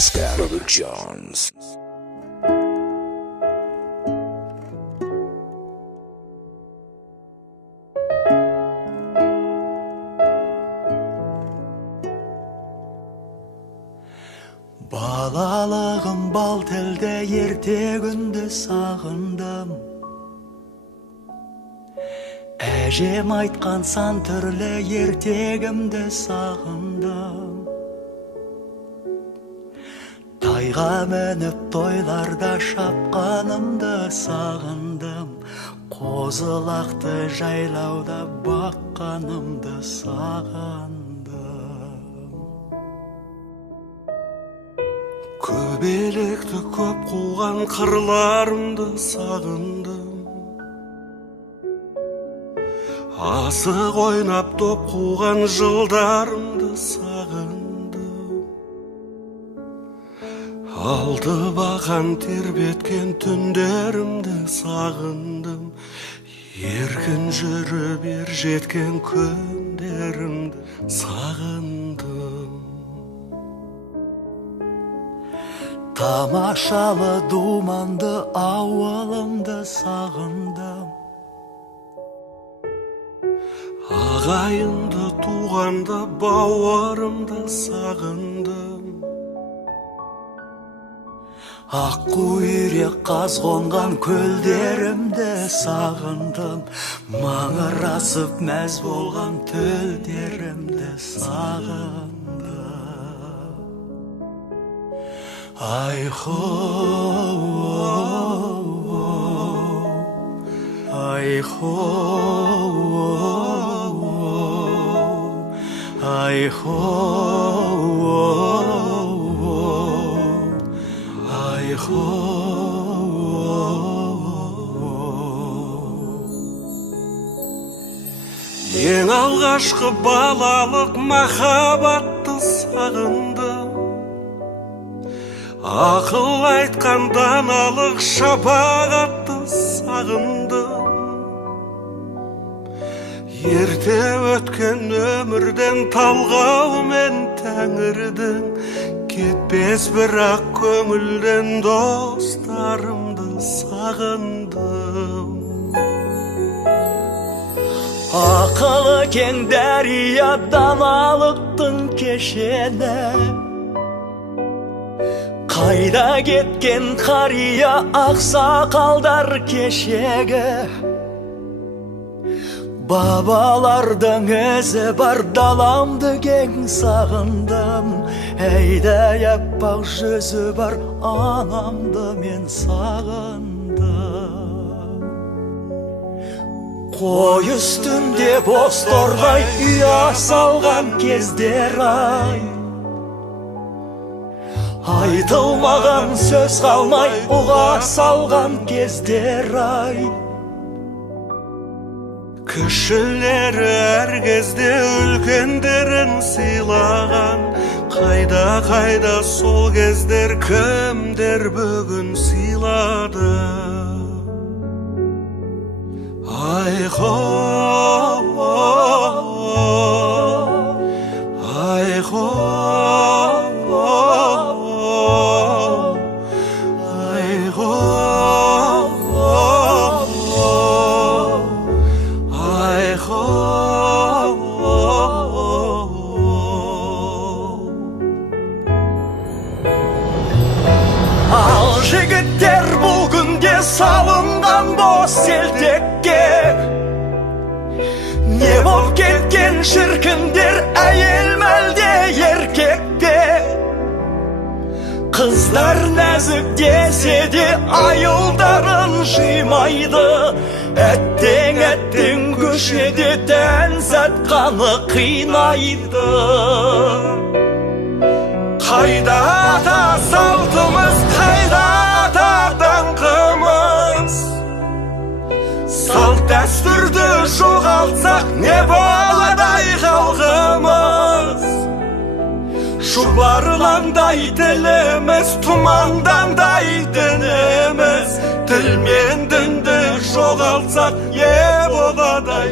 Oscar Productions. Балалығым бал тілде ерте күнді сағындым. Әжем айтқан сан түрлі ертегімді сағындым. Тайға мініп тойларда шапқанымды сағындым. Қозылақты жайлауда баққанымды сағындым. Көбелекті көп қуған қырларымды сағындым. Асық ойнап топ қуған жылдарымды сағындым. Алды бақан тербеткен түндерімді сағындым. Еркін жүріп ер жеткен күндерімді сағындым. Тамашалы думанды ауылымды сағындым. Ағайынды туғанды бауырымды сағындым. Аққұйрек қаз қонған көлдерімді сағындым. Маңырасып мәз болған төлдерімді сағындым. Ең алғашқы балалық махаббатты сағындым. Ақыл айтқан даналық шапағатты сағындым. Ерте өткен өмірден талғау мен тәңірдің, кетпес бірақ көңілден достарымды сағындым. Ақылы кең дәрия даналықтың кешені, қайда кеткен қария ақсақалдар кешегі. Бабалардың ізі бар даламды кең сағындым. Әйдай аппақ жүзі бар анамды мен сағындым. Қой үстінде боз торғай ұя салған кездер ай. Айтылмаған сөз қалмай ұға салған кездер ай. Кішілері әр кезде үлкендерін сыйлаған. Қайда сол кездер кімдер бүгін сыйлады. Ал жігіттер бұл күнде салынған бос селтекке, не боп кеткен шіркіндер әйел мәлде еркекте. Қыздар нәзік десе де айылдарын жимайды. Әттең көшеде тән сатқаны қинайды. Қайда ата салтымыз, қайда ата даңқымыз? Салт дәстүрді жоғалтсақ не болады ай халқымыз? Шұбарландай тіліміз, тұмандандай дініміз. Тіл мен дінді жоғалтсақ не болады ай